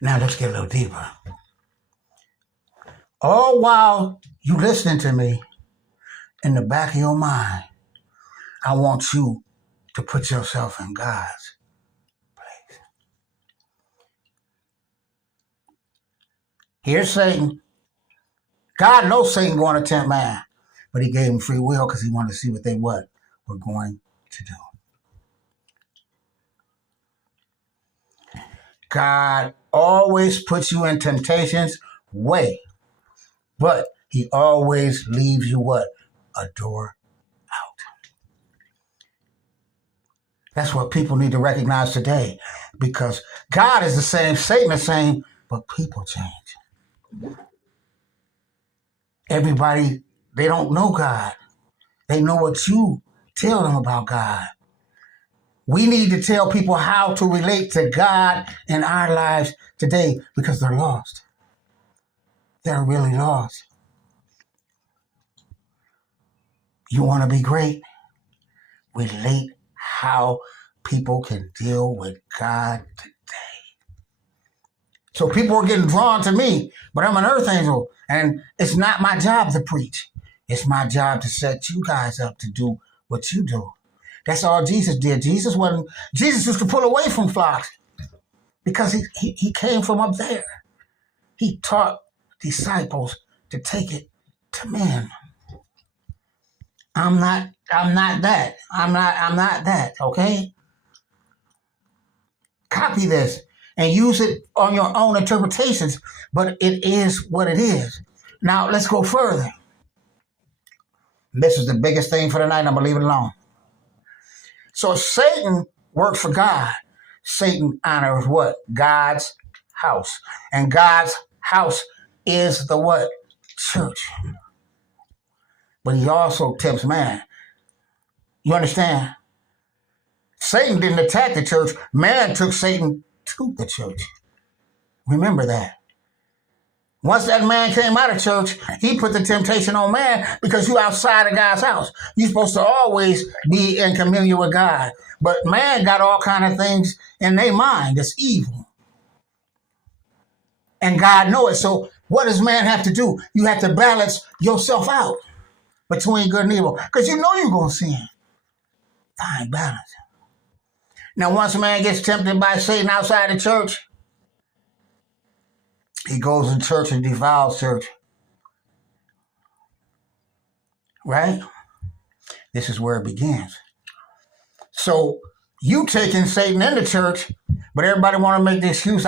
Now let's get a little deeper. All while you listening to me, in the back of your mind, I want you to put yourself in God's place. Here's Satan. God knows Satan going to tempt man, but he gave him free will because he wanted to see what they were going to do. God always puts you in temptation's way, but he always leaves you what? A door out. That's what people need to recognize today, because God is the same, Satan the same, but people change. Everybody, they don't know God. They know what you tell them about God. We need to tell people how to relate to God in our lives today, because they're lost. They're really lost. You want to be great? Relate how people can deal with God today. So people are getting drawn to me, but I'm an earth angel, and it's not my job to preach. It's my job to set you guys up to do what you do. That's all Jesus did. Jesus used to pull away from flocks because he came from up there. He taught disciples to take it to men. I'm not that. I'm not that, okay? Copy this and use it on your own interpretations, but it is what it is. Now, let's go further. This is the biggest thing for the night. I'm going to leave it alone. So Satan works for God. Satan honors what? God's house. And God's house is the what? Church. But he also tempts man. You understand? Satan didn't attack the church. Man took Satan to the church. Remember that. Once that man came out of church, he put the temptation on man, because you outside of God's house. You're supposed to always be in communion with God. But man got all kind of things in their mind that's evil. And God knows it. So what does man have to do? You have to balance yourself out between good and evil, because you know you're going to sin. Find balance. Now, once a man gets tempted by Satan outside the church, he goes to church and defiles church. Right? This is where it begins. So you taking Satan in the church, but everybody want to make the excuse,